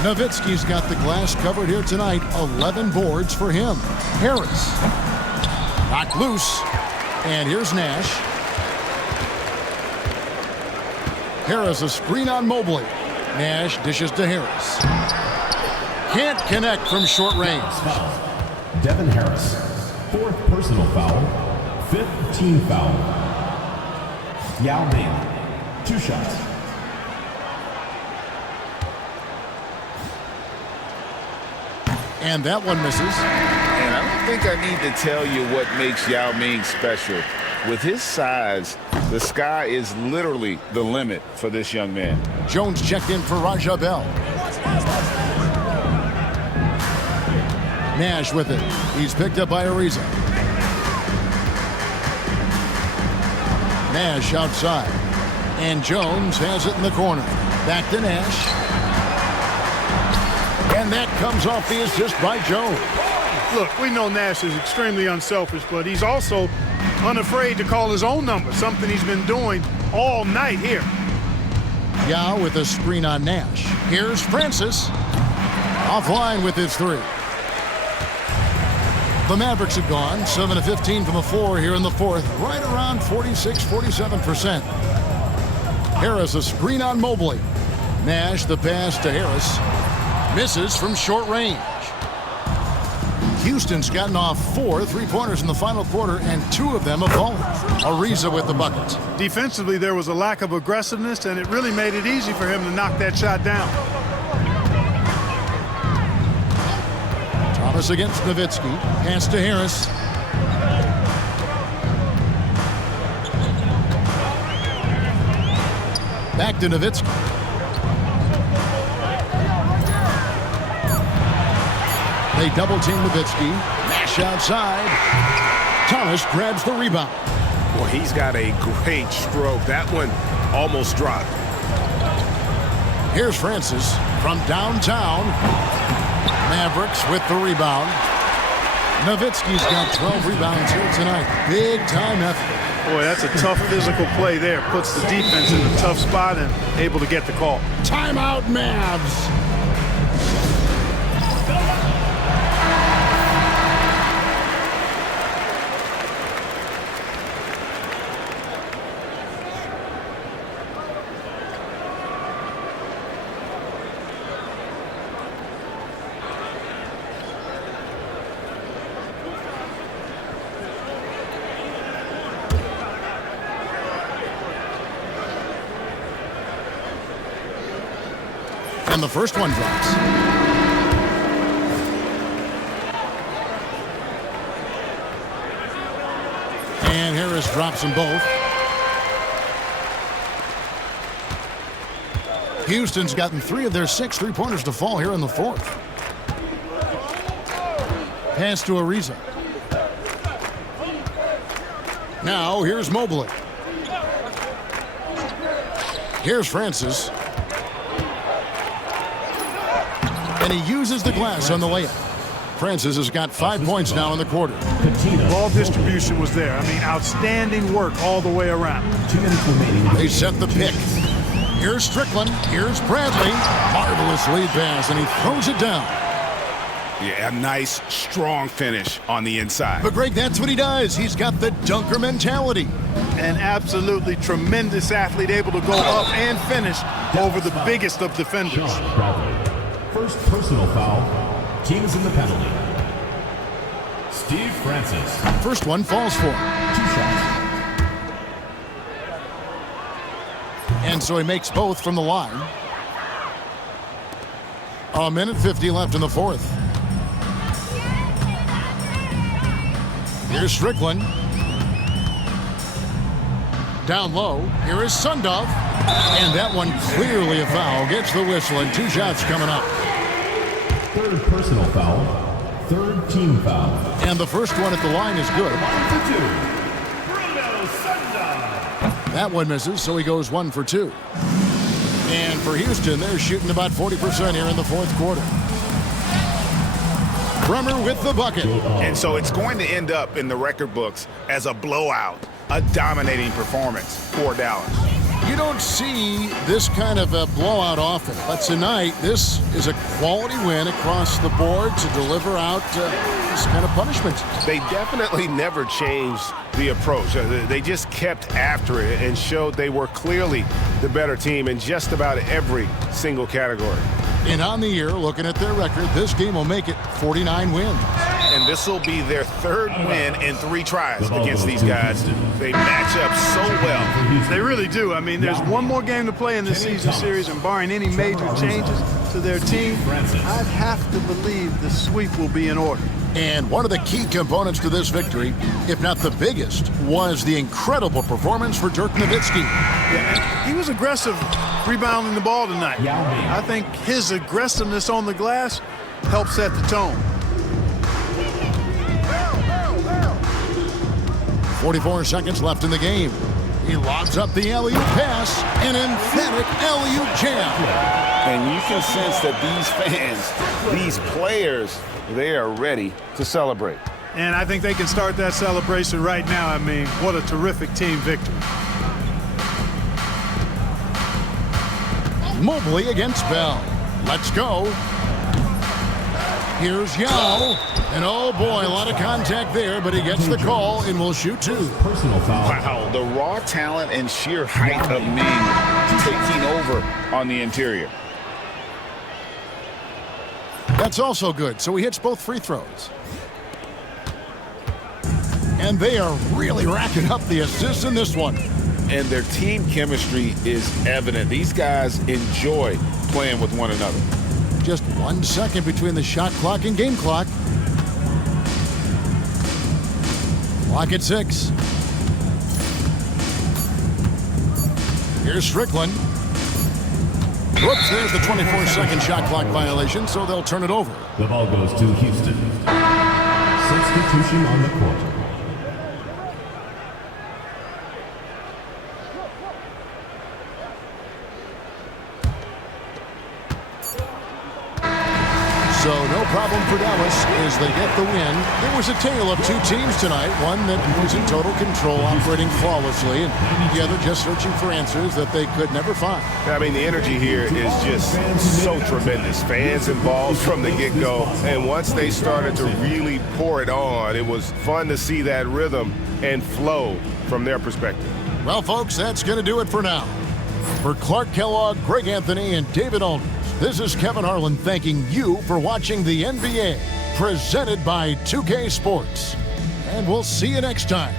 Nowitzki's got the glass covered here tonight. 11 boards for him. Harris. Knocked loose. And here's Nash. Harris a screen on Mobley. Nash dishes to Harris. Can't connect from short range. Devin Harris. 4th personal foul. 5th team foul. Yao Ming. 2 shots. And that one misses. And I don't think I need to tell you what makes Yao Ming special. With his size, the sky is literally the limit for this young man. Jones checked in for Raja Bell. Nash with it. He's picked up by Ariza. Nash outside. And Jones has it in the corner. Back to Nash. And that comes off the assist by Jones. Look, we know Nash is extremely unselfish, but he's also unafraid to call his own number, something he's been doing all night here. Yao with a screen on Nash. Here's Francis. Offline with his 3. The Mavericks have gone 7 of 15 from the floor here in the fourth, right around 46-47%. Harris a screen on Mobley. Nash the pass to Harris. Misses from short range. Houston's gotten off 4 three-pointers in the final quarter, and 2 of them have fallen. Ariza with the bucket. Defensively, there was a lack of aggressiveness, and it really made it easy for him to knock that shot down. Thomas against Nowitzki. Pass to Harris. Back to Nowitzki. They double-team Nowitzki. Nash outside. Thomas grabs the rebound. Well, he's got a great stroke. That one almost dropped. Here's Francis from downtown. Mavericks with the rebound. Nowitzki's got 12 rebounds here tonight. Big-time effort. Boy, that's a tough physical play there. Puts the defense in a tough spot and able to get the call. Timeout, Mavs. And the first one drops. And Harris drops them both. Houston's gotten 3 of their 6 three-pointers to fall here in the fourth. Pass to Ariza. Now here's Mobley. Here's Francis. And he uses the glass on the layup. Francis has got 5 points now in the quarter. Ball distribution was there. I mean, outstanding work all the way around. 2 minutes remaining. They set the pick. Here's Strickland. Here's Bradley. Marvelous lead pass, and he throws it down. Yeah, a nice, strong finish on the inside. But, Greg, that's what he does. He's got the dunker mentality. An absolutely tremendous athlete, able to go up and finish over the biggest of defenders. Bradley. First personal foul. Team is in the penalty. Steve Francis. First one falls for him. 2 shots. And so he makes both from the line. A minute 50 left in the fourth. Here's Strickland. Down low. Here is Sundov. And that one clearly a foul. Gets the whistle and 2 shots coming up. Third personal foul. Third team foul. And the first one at the line is good. 1 for 2. Bruno Sundov. That one misses, so he goes 1 for 2. And for Houston, they're shooting about 40% here in the fourth quarter. Bremer with the bucket. And so it's going to end up in the record books as a blowout, a dominating performance for Dallas. You don't see this kind of a blowout often, but tonight this is a quality win across the board to deliver out this kind of punishment. They definitely never changed the approach. They just kept after it and showed they were clearly the better team in just about every single category. And on the year, looking at their record, this game will make it 49 wins. And this will be their 3rd win in 3 tries against these guys. They match up so well. They really do. I mean, there's one more game to play in this season series, and barring any major changes to their team, I'd have to believe the sweep will be in order. And one of the key components to this victory, if not the biggest, was the incredible performance for Dirk Nowitzki. Yeah, he was aggressive rebounding the ball tonight. I think his aggressiveness on the glass helped set the tone. 44 seconds left in the game. He lobs up the alley-oop pass, an emphatic alley-oop jam. And you can sense that these fans, these players, they are ready to celebrate. And I think they can start that celebration right now. I mean, what a terrific team victory. Mobley against Bell. Let's go. Here's Yao. And oh boy, a lot of contact there, but he gets the call and will shoot 2. Personal foul. Wow, the raw talent and sheer height of Ming taking over on the interior. That's also good, so he hits both free throws. And they are really racking up the assists in this one. And their team chemistry is evident. These guys enjoy playing with one another. Just 1 second between the shot clock and game clock. Clock at 6. Here's Strickland. Whoops, there's the 24-second shot clock violation, so they'll turn it over. The ball goes to Houston. Substitution on the court. So no problem for Dallas as they get the win. It was a tale of 2 teams tonight. One that was in total control, operating flawlessly, and the other just searching for answers that they could never find. I mean, the energy here is just so tremendous. Fans involved from the get-go. And once they started to really pour it on, it was fun to see that rhythm and flow from their perspective. Well, folks, that's going to do it for now. For Clark Kellogg, Greg Anthony, and David Aldridge, this is Kevin Harlan thanking you for watching the NBA, presented by 2K Sports. And we'll see you next time.